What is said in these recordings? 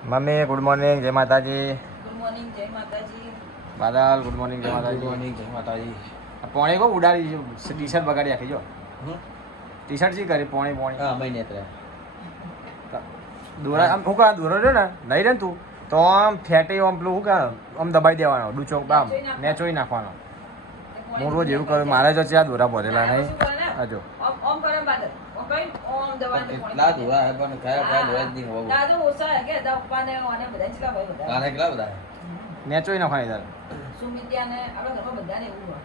Mummy good morning, જય માતાજી. Good morning, જય માતાજી. બાદલ ગુડ મોર્નિંગ, જય માતાજી. ગુડ મોર્નિંગ, જય માતાજી. પોણી કો ઉડાડી ટી શર્ટ બગાડી રાખી જો. ટી શર્ટ શી કરી પોણી હા મહિને ત્રણ દોરા આમ શું કા દોરો છે ને નહીં રે ને તું તો આમ ફેટી આમ પેલું શું કા આમ દબાઈ દેવાનો ડૂચો આમ નેચોઈ નાખવાનો. હું રોજ એવું કરું, મારે જો છે દોરા ભરેલા નહીં. હજો ઓમ કરે બાદલ. ઓમ કઈ ઓમ દવાને કેટલા દોરા હે પણ કયા દોરા જ નહીં હોવું. દાદુ ઓસા હે કે દા પપ્પાને ઓને બધા ચલા ભાઈ બધા. આને કેટલા બધા નેચોઈ નાખવાની તારે. સુમિત્યાને આપણા ઘરમાં બધાને એવું હોય.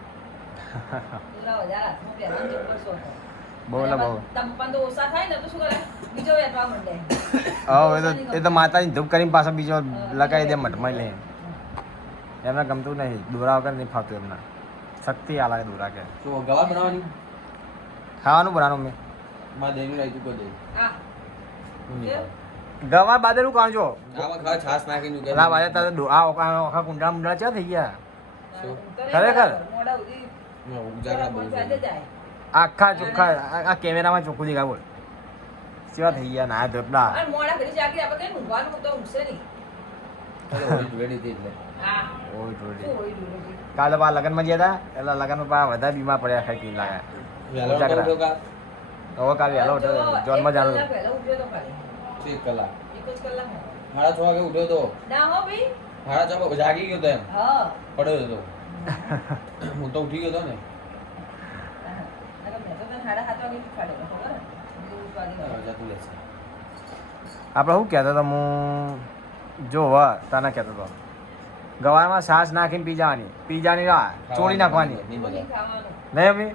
દોરા વધારે હાથમાં પહેરવાનો જબર શોખ હોય. બહુ એટલે બહુ. તારા પપ્પાને તો ઓસા થાય ને તો શું કરે બીજો વેટવા માંડે. હા એ તો માતાજી ધૂપ કરીને પાછો બીજો લગાવી દે મઠમાં લઈને. એમને ગમતું નહીં, દોરા વગર નહીં ફાવતું એમને. શક્તિ આલા દોરા કે તો ગવા બનાવવાની ખાવાનું બનાવવાનું મેં માં દહીં રાયતું કરી દે હા. હું નહીં ખાઉં. ગવા બાદરું કાણજો આમાં ખા છાસ નાખીને ઉગાડી અલા ભાઈ તારે આખા કુંડા મુંડા ચા થઈ ગયા શું? ખરેખર? મોડા ઉધી ઉજાગરા બહુ પહોંચાડે છે. જાય. આખા ચોખ્ખા આ કેમેરામાં ચોખ્ખું દેખાય બોલ સેવા થઈ ગયા ના ધોપડા. અને મોડા ઘડી જાગી આપણે કઈ ઊંઘવાનું તો ઊંઘશે નહીં. એટલે હોળી ધૂળેટી હતી એટલે હા. ઓય જોડી શું હોય ડૂબી? કાલે પા લગનમાં ગયા હતા એટલે લગનમાં પા વધારે બીમાર પડ્યા ખાઈ લાગ્યા. વહેલો ઉજાગરા. ઉઠો કા? હવે કાલે વહેલો ઉઠ્યો જોનમાં જાણું એક કલાક વહેલો ઉઠ્યો તો ખાલી. 1 કલાક એક જ કલાકમાં. 6:30 વાગે ઉઠ્યો તો ના હો ભાઈ. 6:30 જાગી ગયો તો એમ હા. પડ્યો હતો હું તો ઉઠી ગયો તો ને મેં તો તને 7:30 વાગે ઉઠાડેલો, ખબર ને? બીજું ઉઠવાડી ગયો. જતું રહેશે. આપણે શું કહેતો હતો હું જો વા તને કહેતો હતો ગવારમાં છાશ નાખીને પી જવાની ચોળી નાખવાની નહીં મજા આવે. ખાવાનું. નહીં અમી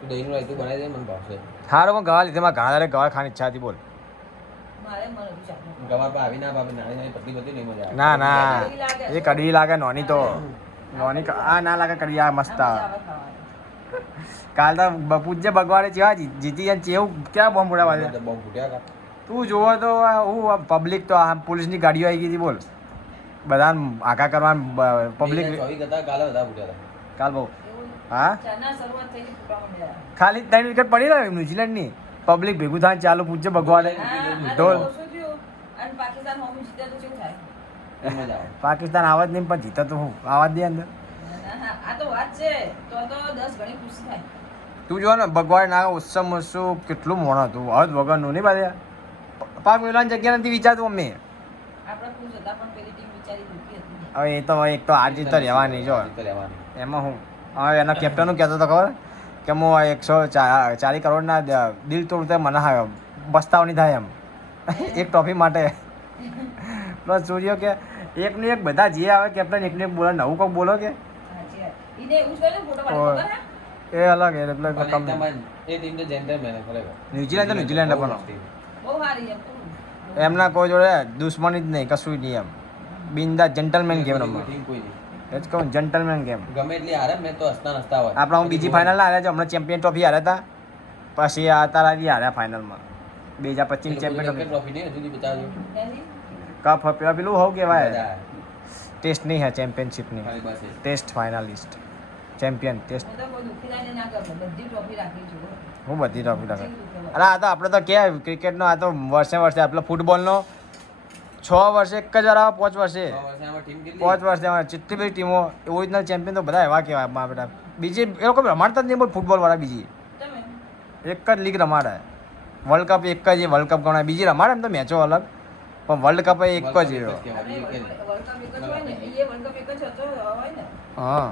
તું દહીંનું રાયતું બનાવી દે મને ભાવશે. સારું પણ ગવા લીધે માં ઘણા દાડે ગવા ખાવાની ઈચ્છા હતી બોલ. મારે મન હતું શાકનું. ગવાર પર આવી ના ભાભી નાની નાની પતલી પતલી નહીં મજા આવે. ના ના એ કઢી લાગે નોની તો નોની આ ના લાગે કઢી આ મસ્ત મજા આવે. આવે ખાવાની. કાલ તો પૂજ્ય ભગવાને જેવા જીતી જાય ચેવું ક્યાં બોમ્બ ઉડાવવા દે. બોમ્બ ફૂટ્યા કા? તું જોવો તો હું પબ્લિક તો આ પોલીસની ગાડીઓ આવી ગઈ હતી બોલ બધા આઘા કરવાનું પબ્લિક 24 હતા કાલે બધા ફૂટ્યા હતા. કાલ બહુ એવું હા ચારના શરૂઆત થઈ ગઈ ફૂટવા માંડ્યા. ખાલી 3 વિકેટ પડી ને ન્યુઝીલેન્ડની પબ્લિક ભેગું થાય ચાલુ પૂજ્ય ભગવાને હા, આ તો ઢોલ ઓછું થયું. અને પાકિસ્તાન હોમ જીતે તો કેવું થાય? નહીં મજા આવે. પાકિસ્તાન આવાજ નહીં પણ જીતે તો હું આવાજ દે અંદર ના, ના, આ તો વાત છે તો 10 ગણી ખુશી થાય. તું જો ને ભગવાન ના ઉત્સવ ઉત્સવ કેટલું મોણું હતું હદ વગરનું નહીં બાદ પાક મેળવાની જગ્યા નથી વિચારતું અમે આપણે ખુશ હતા પણ પેલી ટીમ બિચારી દુઃખી હતી. હવે એ તો એક તો હાર જીત તો રહેવાની જો જીત રહેવાની. એમાં હું હવે એના કેપ્ટનનું કહેતો હતો ખબર કે હું 140 કરોડના દિલ તોડતે મને હા પસ્તાવ નહીં થાય એમ એક ટ્રોફી માટે પ્લસ સૂર્યો કે એકનું એક બધા જે આવે કેપ્ટન એકનું એક બોલો નવું કોક બોલો કે સાચી વાત. ઈને એવું જ કરે ને ફોટો પાડે, ખબર હે? એ અલગ એટલે પણ કમ એકદમ એ ટીમ તો જેન્ટલમેન હે ખરેખર. ન્યુઝીલેન્ડ તો ન્યુઝીલેન્ડ પણ બહુ સારી એમ તો. એમના કોઈ જોડે દુશ્મની જ નહીં કશું જ નહીં એમ બિંદા જેન્ટલમેન ગેમ રમવા ટીમ કોઈ નહીં. એ જ કહું જેન્ટલમેન ગેમ ગમે એટલી હારે મેં તો હસતા હસતા હોય. આપણા હું બીજી ફાઇનલ ના હાર્યા છે હમણાં ચેમ્પિયન ટ્રોફી હાર્યા હતા પછી આ તારાજી હાર્યા ફાઇનલમાં 2025 ચેમ્પિયન ટ્રોફી ટ્રોફી નહીં હજુ સુધી બતાવજો. ત્યાંથી કપ પેલું હોવ કહેવાય મજા આવે. ટેસ્ટ નહીં હે ચેમ્પિયનશિપની ખાલી બસ એ. ટેસ્ટ ફાઇનલિસ્ટ ચેમ્પિયન ટેસ્ટ હું તો કોઈ દુઃખી લાઈને ના કરતો, બધી ટ્રોફી રાખી છું. હું બધી ટ્રોફી રાખે પછી દુઃખે અરે આ તો આપણે તો કે ક્રિકેટનો આ તો વર્ષે આપણે ફૂટબોલનો 6 વર્ષે એક જ વાર આવે 5 વર્ષે 6 વર્ષે આમાં ટીમ કેટલી? 5 વર્ષે આવે જેટલી બધી ટીમો ઓરિજિનલ ચેમ્પિયન તો બધા એવા કહેવાય મા બેટા બીજી એ લોકો રમાડતા જ નહીં બોલ ફૂટબોલવાળા બીજી તમે એક જ લીગ રમાડે વર્લ્ડ કપ એક જ વર્લ્ડ કપ ગણાય બીજી રમાડે ને તો મેચો અલગ પણ વર્લ્ડ કપ એક જ રહ્યો આપણે કહેવાય. વર્લ્ડ કપ એક જ હોય ને, એ વર્લ્ડ કપ એક જ હતો હોય ને. હા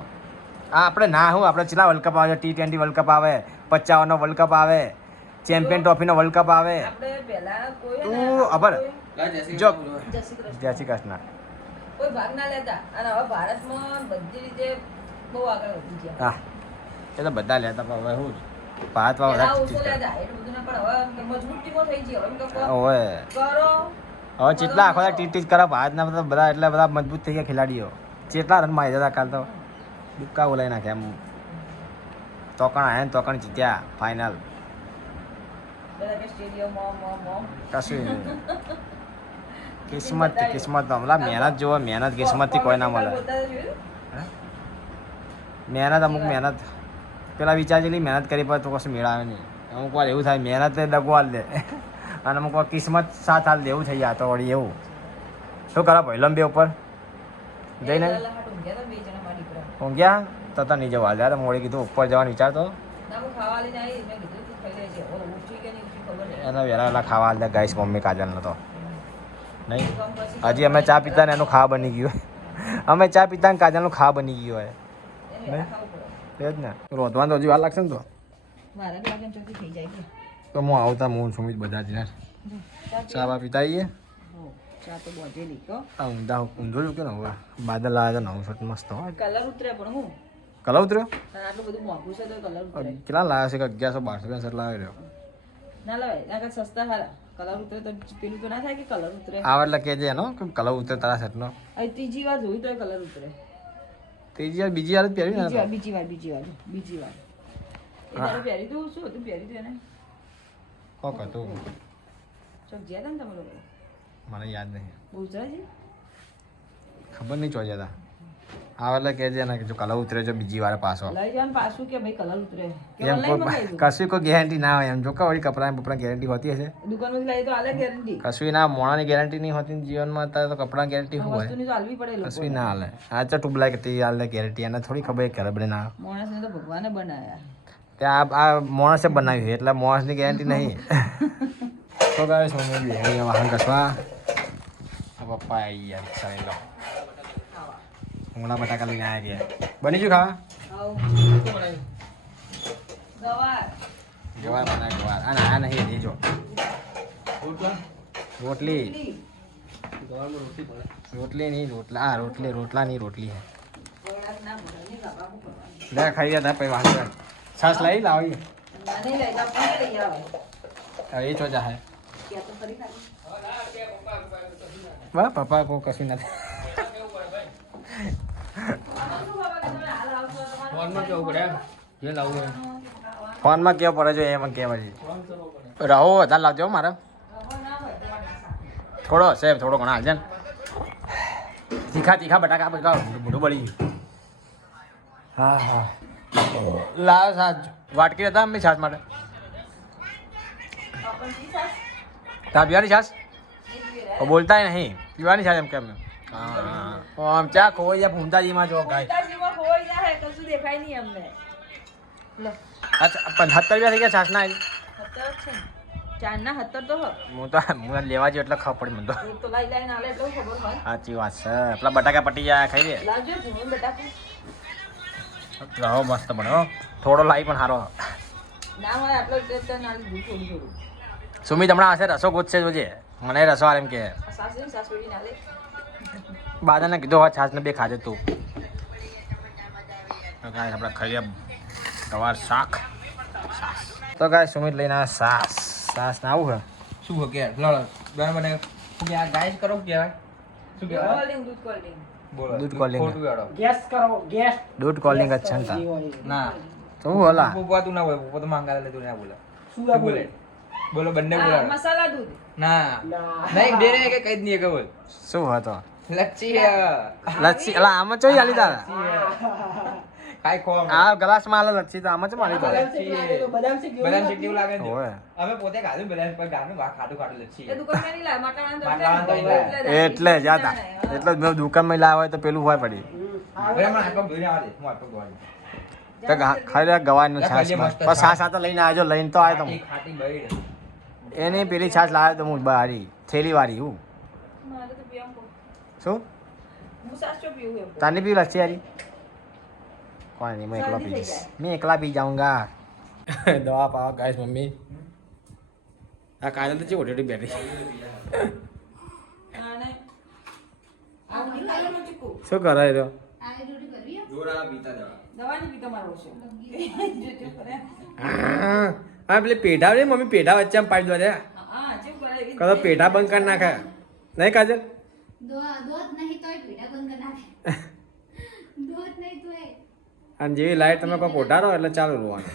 આ આપણે ના હું આપણે કેટલા વર્લ્ડ કપ આવે T20 વર્લ્ડ કપ આવે 55નો વર્લ્ડ કપ આવે ચેમ્પિયન ટ્રોફીનો વર્લ્ડ કપ આવે આપણે પહેલા કોઈ હે ને, તું ખબર? લા જય શ્રી જો. કૃષ્ણ બોલો. જય શ્રી કૃષ્ણ. જય શ્રી કૃષ્ણ કોઈ ભાગ ના લેતા અને હવે ભારતમાં બધી રીતે બહુ આગળ વધી ગયા. હા એ તો બધા લેતા પણ હવે હું ભારતમાં પહેલા બધા ઓછો લેતા એટલું બધું ના, પણ હવે મજબૂત ટીમો થઈ ગઈ. હવે એમ લોકો ઓય કરો હવે જેટલા આખો ટી કરે ભારતના બધા એટલે બધા મજબૂત થઈ ગયા ખેલાડીઓ જેટલા રન મારી જતા કાલ તો દુક્કા બોલાવી નાખ્યા એમ તોકણ આવ્યા ને તોકણ જીત્યા ફાઇનલ બધા કે સ્ટેડિયમ મોમ કશું નહીં કિસ્મત તો હમણાં મહેનત જોવો મહેનત કિસ્મતથી કોઈ ના મળે મહેનત અમુક મહેનત પેલા વિચાર જેટલી મહેનત કરી પડે તો કશું મેળાવે નહીં અમુક વાર એવું થાય મહેનત દગો હાલ દે અને અમુક વાર કિસ્મત સાથ હાલ દે એવું થઈ જાય તો વળી એવું શું કરો પહેલમ બે ઉપર જઈને લહાટ ઊંઘ્યા હતા બે જણા મારા દીકરા. ઊંઘ્યા તો નહીં જવા દે મોડે કીધું ઉપર જવાનું વિચારતો ના હું ખાવા લઈને આવી મેં કીધું તું ખાઈ લેજે ઓલો ઉઠી કે નહીં ઉઠી ખબર નહીં. એને વહેલા ખાવા દે ગાઈસ મમ્મી કાજલનો તો નહીં કામ પછી હજી અમે ચા પીતા ને એનું ખાવા બની ગયું અમે ચા પીતા ને કાજલનું ખાવા બની ગયું હોય એને વહેલા ખાવું પડે. એ જ ને રોધવાનું તો હજી વાર લાગશે ને તો મારા બી આગળ ચોખ્ખી થઈ જાય છે. તો હું આવતા હું સુમિત બધા જ ને ચા બા પીતા આવીએ હો, ચા તો બોધેલી હો. આ ઊંધો જો કે ને હવે બાદલ આવ્યા તો નવું શર્ટ મસ્ત હોય કલર ઉતરે પણ હું કલર ઉતર્યો તારે આટલું બધું મોંઘું છે તો કલર ઉતરે કેટલા લાવ્યા છે કે 1100 1200 શર્ટ લાવી રહ્યો ના લવાય ના કાંઈ સસ્તા હારા કલર ઉતરે તો પેલું તો ના થાય કે કલર ઉતરે. આવે એટલે કહેજે એનો કે કલર ઉતરે તારા શર્ટનો હવે ત્રીજી વાર જોયું તો કલર ઉતરે. ત્રીજી વાર બીજી વાર જ પહેર્યું ને બીજી વાર એ તારે પહેરી તું શું હતું પહેરી તું એને કોક હતું ચોક ગયા હતા ને તમે લોકો મને યાદ નહીં બહુ જરાજી ખબર નહીં ચોજ્યા હતા આવે એટલે કહેજે ને કે જો કલર ઉતરે છે બીજી વાર પાછો લઈ જવાનું પાછું કે ભાઈ કલર ઉતરે કે એમ ઓનલાઈન કોઈ મંગાવી કશું કોઈ ગેરંટી ના હોય એમ જો કે વળી કપડાં બપડા ગેરંટી હોતી હશે દુકાનમાંથી લાવી તો આલે ગેરંટી કશું ના મોણાની ગેરંટી નહીં હોતી ને જીવનમાં અત્યારે તો કપડાં ગેરંટી શું હોય વસ્તુની તો આલવી પડે લોકો કશું ના હાલે આ તો ટ્યુબલાઇટ હતી હાલે ગેરંટી એને થોડી ખબર ઘરે બને ના માણસને તો ભગવાને બનાયા ત્યાં આ માણસે બનાવ્યું છે એટલે માણસની ગેરંટી નહીં તો ગાય સોનું વાહન કસવા પપ્પા આવી ગયા ચાલી લો ઊંઘલા બટાકા લઈને આવ્યા ગયા બની ગયું ખાવા ગવાર ગવાર બનાવે ગવાર આ ના નહીં એ જો રોટલી રોટલી નહીં રોટલા આ રોટલી રોટલા નહીં રોટલી હે ગોળાક ના મળે ને બાબા શું કરવાનું? લે ખાઈ ગયા પછી વાંધો છાસ લઈ લાવી ના નહીં લઈ જાવ પણ લઈ આવે હવે એ ચોજા હે ત્યાં તો ફરી ખાલી વાહ પપ્પા કોઈ કશું નથી ફોનમાં કેવો પડે જો એમાં કહેવાય રહો વધારે લાવજો હો મારે થોડો હશે થોડો ઘણા હાલશે ને તીખા તીખા બટાકા બધા મોઢું બળી ગયું હા હા લાવ સાજ વાટકી હતા અમે છાસ માટે તા પીવાની છાસ બોલતા નહીં પીવાની છાસ એમ કેમ હા આમ ચા ખોઈ જાય ભૂમતાજીમાં જો ગાય તાજીમાં ખોવાઈ જાય કશું દેખાય નહીં અમને લો અચ્છા 75 રૂપિયા થઈ ગયા છાસ ના 17 છે ને ચારના 17 તો હો હું લેવા જઈએ એટલે ખબર પડી મને તો એક તો લઈ લઈને આલે એટલે ખબર હોય સાચી વાત છે પેલા બટાકા પટી જાય ખાઈ દે લાવજો ધીમે બટાકું રહો મસ્ત બનો થોડો લાવી પણ સારો ના હોય આટલો ટેસ્ટ ના લીધું થોડું થોડું સુમિત હમણાં હશે રસો ગોતશે જોજે મને રસો આમ કે આ સાસુ ને સાસુ ના લે બાદાને કીધું હવે છાસને બે ખાજે તું તો ગાય આપણે ખાઈએ ગવાર શાક તો ગાય સુમિત લઈને આ સાસ ના આવું હે શું હો કે લડો ગણ બને કે આ ગાઈસ કરો કહેવાય શું કહેવાય કોલ્ડિંગ દૂધ કોલ્ડિંગ બોલો દૂધ કોલિંગ. ખોટું યાડો દૂધ કોલિંગ જ છે ને તા ના તો હું હોલા પપ્પા તું ના બોલ પપ્પા તો માંગા લે તું ના બોલે શું બોલે બોલો બંને આ બોલાડો મસાલા દૂધ ના નહીં બે ને કે કઈ જ નહીં કે બોલ શું હતો લચ્છી હે લચ્છી અલા આમાં ચોઈ આલી તારા કાઈ ખો આ ગ્લાસમાં આલે લચ્છી તો આમાં ચમ આલી તારા બદામ શેક જેવું લાગે છે ઓય અમે પોતે ખાધું બદામ પર ગાનું ખાધું ખાધું લચ્છી એ દુકાનમાં નહીં લાવે માટલામાં તો માટલામાં તો નહીં લાવે. એટલે જ આતા એટલે જ મેં દુકાનમાં લાવ્યા હોય તો પેલું હોય પડી હવે મને આટલો ધોઈને આવવા દે હું આટલો ધોવા તો ખાલી ગવારનું છાસ પણ છાસ આ તો લઈને આવજો લઈને તો આવ્યો ખાટી ખાટી બળી એની પેલી છાસ લાવ્યો તો હું બારી થેલી વાળી હું મારે તો પીવાનું કહું. શું હું સાચો પીવું એમ કહું. તાની પી લચ્છી યારી કોઈ નહીં मैं એકલા શરદી પી થઈ જાય. मैं એકલા પી जाऊंगा દવા પાવા ગાઈસ મમ્મી આ કાજલ તો ચેવો ઓટી બેઠી અને આ નિકાલમાં ચીકુ શું કરે રહ્યો જોડા પીતા જવા દવા નહીં પીતો મારો ઓછો જો કરે હા પેલી પેઢા રે મમ્મી પેઢા વચ્ચે આમ પાડી દો દે હા ચેક કરે એવી કદો પેઢા બંધ કરી નાખે નહીં કાજલ દોધ નહીં તોય પીડા બંધ કરી નાખે દોધ નહીં તોય અને જેવી લાઈટ તમે કોઈ પોટારો એટલે ચાલુ રોવાનું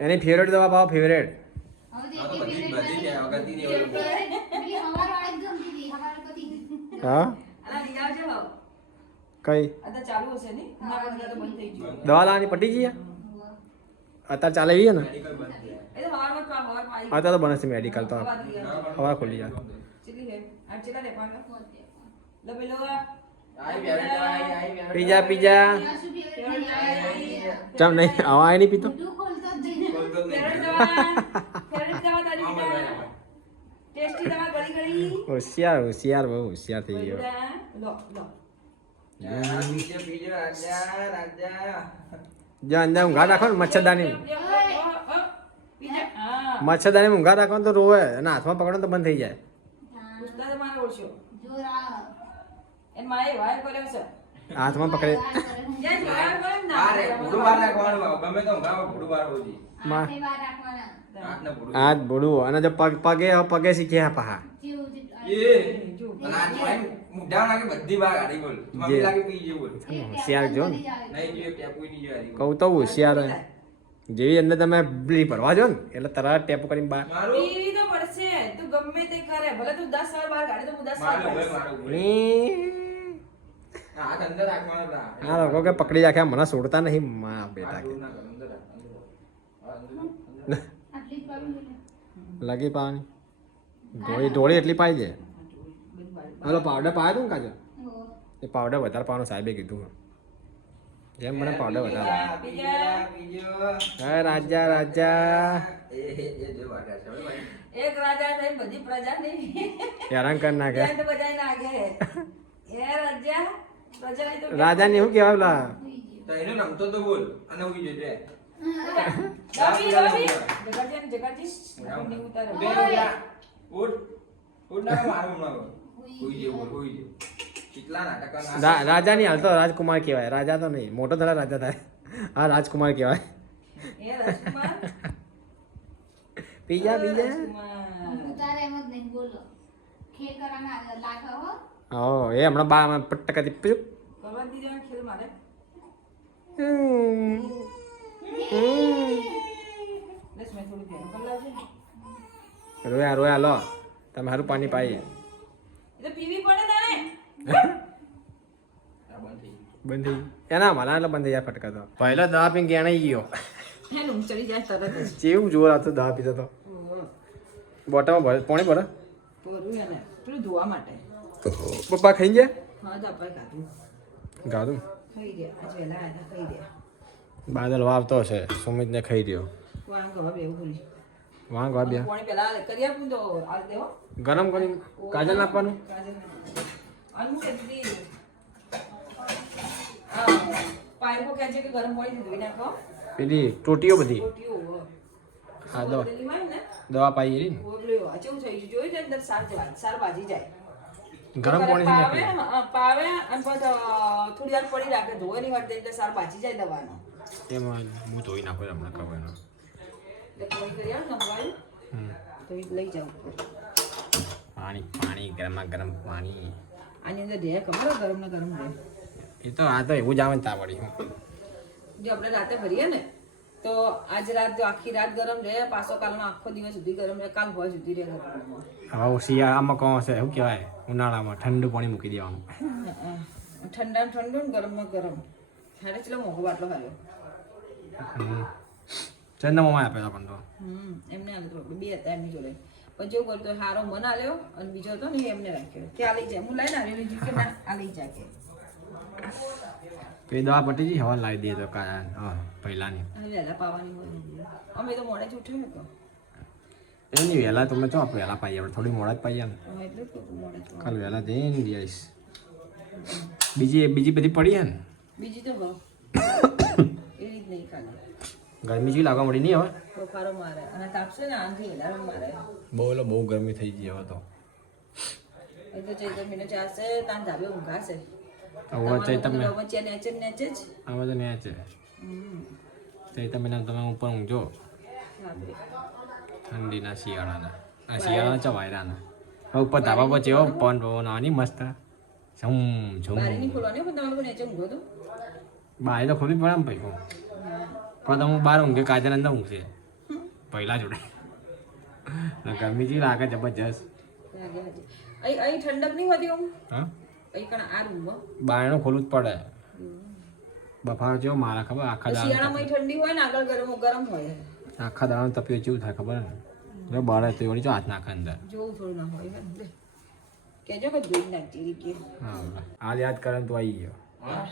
એની ફેવરેટ દવા પાવો ફેવરેટ હા અલા લીયા છે હવે કઈ આ તો ચાલુ હશે ને ના બંધ તો બંધ થઈ ગયું દવા લાવવાની પટી ગઈ અત્યારે ચાલે એવી ને એ તો હવારમાં આવી અત્યારે તો બને છે મેડિકલ તો હવા હવા ખુલી જાય કેટલી છે આ ચેલા રે પાનો પોતે. લો પેલો પીજા પીજા ત્યાં સુધી હવે નહીં આવે. ચમ નહીં આવા નહીં પીતો મોઢું ખોલતો જ નહીં. ફેવરેટ દવા તારી બેટા ટેસ્ટી દવા ગળી ગળી હોશિયાર હોશિયાર બહુ હોશિયાર થઈ ગયો લો લો બીજો રાજા રાજા જો અંદર ઊંઘા રાખો ને મચ્છરદાની બીજા હા મચ્છરદાની ઊંઘા રાખો ને તો રોવે અને હાથમાં પકડો તો બંધ થઈ જાય હા. ઉસ્તાદ મારે ઓળશો જોર આવે. એન માએ વાય કર્યો છે હાથમાં પકડે જ્યાં વાય કર્યો ને બાર ભૂડું બાર રાખવાનું ગમે તો ઊંઘામાં ભૂડું બાર હોવું જોઈએ માં હાથે વાર રાખવાના. હાથને ભૂડું હાથ બોડું અને જો પગે પગે શીખ્યા પહા જેવું જ. એ અને આ જોઈને મુઢા લાગે બધી બાર ગાડી બોલ મમ્મી લાગે પી જેવું હોશિયાર જો ને બની જાય. નહીં જોઈએ ટેપુય નહીં જોઈએ કહું તો હોશિયાર હોય. જેવી અંદર તમે પેલી ભરવા જો ને એટલે તરત ટેપ કરીને બહાર મારું પીવી તો પડશે તું ગમે તે કરે ભલે તું 10 વાર બહાર કાઢે તો હું 10 વાર મારું ભાઈ કાઢીશ. મારું હાથ અંદર રાખવાનો રા આ લોકો કે પકડી રાખ્યા મને છોડતા નહીં માં બેટા કે ના કર અંદર રાખ અંદર રાખ. હા, અંદર આટલી જ પાડું જોઈએ. લગી પાવાની ઢોળી એટલી પાઈ દે હલો પાવડર પાયો તું ને કાજલ હો. એ પાવડર વધારે પાવાનું સાહેબે કીધું જેમ મને પાવડર વધારે બીજો હે રાજા રાજા એ જો વાગ્યા છે હવે ભાઈ એક રાજા થઈ બધી પ્રજા નહીં હેરાન કરી નાખે બેન્ડ બજાઈને આગે એ રાજા પ્રજા તો રાજા ને એવું કેવાય પેલા તો એનો નમતો તો બોલ અને ઉગી જજે દાબી દાબી જગાજી ની ઉતારો બે ઉડા ઉડ ઉડ ના મારું ના ઉઈ જે બોલ ઉઈ જે કેટલા નાટક રાજા ની હાલ તો રાજકુમાર કહેવાય રાજા તો નહીં મોટો થતા રાજા થાય હા રાજકુમાર કહેવાય એ રાજકુમાર પીજા પીજા રાજકુમાર. ઉતારે એમ જ નહીં બોલો. ખેલ કરવાના લાગે હો. હો એ હમણાં બા પટકાથી પીપ કરવા દીધો ને ખેલ મારે બસ મેં થોડું ધ્યાન કરી લાવજો ને. રોયા રોયા લો તમે સારું પાણી પાઈ એ તો પીવી પડે તારે આ બંધ થઈ બંધ થઈ એના મારા એટલે બંધ થઈ જાય ફટકા તો પહેલો દવા પીને ગેણાઈ ગયો હે નું ચડી જાય તરત જ જેવું જોર આવતું દવા પીતો તો ઓહો. બોટામાં ભરે પોણી ભરે પોરું એને પેલું ધોવા માટે પપ્પા ખાઈ ગયા હા તો આપણે કાઢું ગાધું ખાઈ રહ્યા આજ વહેલા આવ્યા હતા, ખાઈ રહ્યા બાદલ વાવતો હશે સુમિતને ખાઈ રહ્યો વાંગ હવે બેવું ભૂલી વાંગ વાબ્યા પાણી પેલા કરી આપું તો આજ દેવો ગરમ કરી કાજલ નાખવાનું અનમુક એટલી પાઇપો ખેંચે કે ગરમ પાણી ધોઈ નાખો પેલી ટોટીઓ બધી રોટીઓ હા દવા બદલી હોય ને દવા પાઈ રહી ને ઓગળ્યો આ કેવું થઈ ગયું જોયું છે અંદર સાર ભાજી જાય ગરમ પાણી પાવે પાવે અને પછી થોડી વાર પડી રાખે ધોઈ ની વાર એટલે સાર ભાજી જાય દવાનો એમાં હું ધોઈ નાખું હમણાં ખબર એટલે કોઈ કરી આવ નંવાયું તો એ લઈ જાઉં પાણી પાણી ગરમા ગરમ પાણી આની અંદર રહે ખબર ગરમ ને ગરમ રહે એ તો આ તો એવું જ આવે ને તાવડી જો આપણે રાતે ભરીએ ને તો આજ રાત જો આખી રાત ગરમ રહે પાછો કાલનો આખો દિવસ સુધી ગરમ રહે કાલ હોય સુધી રહે ગરમ હવે શિયાળામાં કોણ હશે શું કહેવાય ઉનાળામાં ઠંડુ પાણી મૂકી દેવાનું ઠંડા ઠંડુ ને ગરમમાં ગરમ હારે ચલો મોઘો બાટલો ખાલ્યો ચંદમામાં આપેલો પણ તો એમને આલે તો બે હતા એમની જોડે પણ જેવું કર્યું તો હારો મન આલ્યો અને બીજો હતો ને એ એમને રાખ્યો કે આ લઈ જાય હું લઈને આવેલી જીવ કે ના આ લઈ જાય કે એ દવા પટી જઈ હવા લાવી દઈએ તો હા પહેલાની આ વહેલા પાવાની હોય અમે તો મોડે જ ઉઠ્યો હતો એની વહેલા તમે ચો વહેલા પાઈએ આપણે થોડી મોડા જ પાઈએ ને હા, એટલે જ કહું મોડે જ કાલ વહેલા જઈને લઈ આવીશ બીજી બધી પડી હે ને બીજી તો બહુ એ રીત નહીં ખાલી ગરમી જેવી લાગવા મળી નહીં હવે બફારો મારે અને તાપશે ને આનાથી વધારે મારે બહુ ગરમી થઈ ગઈ હવે તો એ તો ચૈત્ર મહિનો ચાલશે તાન ધાબે ઊંઘાશે હવે ચૈતર મહિના વચ્ચે નેચે નેચે જ હવે તો ન્યા છે ચૈતર મહિના તમે ઉપર ઊંઘજો રાત્રે ઠંડીના શિયાળાના શિયાળાના ચવાયરાના હવે ઉપર ધાબા પર જેવો પવન પવન આવવાની મસ્ત ઝુમ ઝુમ બારી નહીં ખોલવાની પણ તમે લોકો નેચે ઊંઘો તો બાય તો ખોલી પડે ને ભાઈ પણ હું બહાર ઊંઘે કાજલ અંદર ઊંઘશે પહેલા જોડે ગરમી જેવી લાગે જબરજસ્ત લાગે હજી અહીં ઠંડક નહીં હોતી હું હા અહીં કણ આ રૂમ બાયણું ખોલવું જ પડે બફારો જેવો મારા ખબર આખા શિયાળામાં ઠંડી હોય ને આગળ ગરમ ગરમ હોય આખા દાવાનું તપીઓ જેવું થાય ખબર ને જો બહાર તો એવડી જો હાથ નાખે અંદર જોવું થોડું ના હોય લે કહેજો કે ધોઈ નાખજે કે હા હાલ યાદ કરે ને તો આવી ગયો હા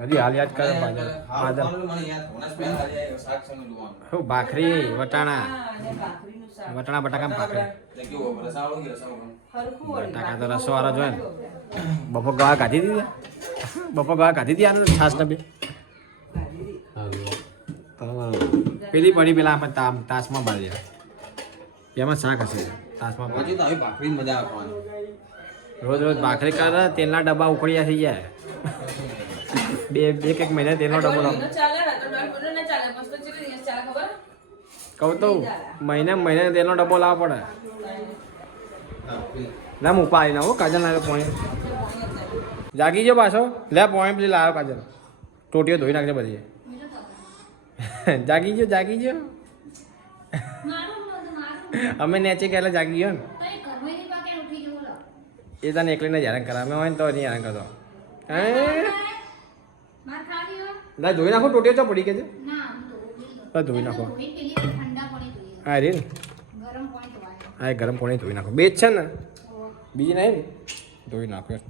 હજી હાલ યાદ કરે હા, પાછળ મને યાદ હોના સ્પેન આજે શાક સનું જોવાનું શું ભાખરી વટાણા અને ભાખરીનું શાક વટાણા બટાકા ભાખરી તે કેવો રસાવાળો કે રસાવાળો હરખું વળી બટાકા તો રસો વાળો જોઈએ ને બપોર ગવા કાઢી દીધી બપોર ગવા કાઢી દીધી આને છાસ ને બે પેલી પડી પેલા આપણે તાસમાં બાળી એમાં શાક હશે તાસમાં આજે તો આવી ભાખરી મજા આવે ખાવાની રોજ રોજ ભાખરી કરે તેલના ડબ્બા ઉખડ્યા થઈ જાય એક મહિને તેલનો ડબ્બો લાવો ચાલે તો ડોલ ના ચાલે મસ્ત ચીલી દિવસ ચાલે ખબર કહું તો મહિને તેલનો ડબ્બો લાવવો પડે ના હું ઉપાડી ના હો કાજલ ના પોણી જાગી ગયો પાછો લે પોણી પેલી લાવ્યો કાજલ ટોટીઓ ધોઈ નાખજે બધી જાગી ગયો અમે નેચે કે જાગી ગયો ને એ તને એકલીને જ હેરાન કરે અમે હોય ને તો નહીં હેરાન કરતો ના ધોઈ નાખો ટોટીઓ ચો પડી કે છે ધોઈ નાખો હા રે હા ગરમ પાણી ધોઈ નાખો બે જ છે ને બીજી નહીં ને ધોઈ નાખો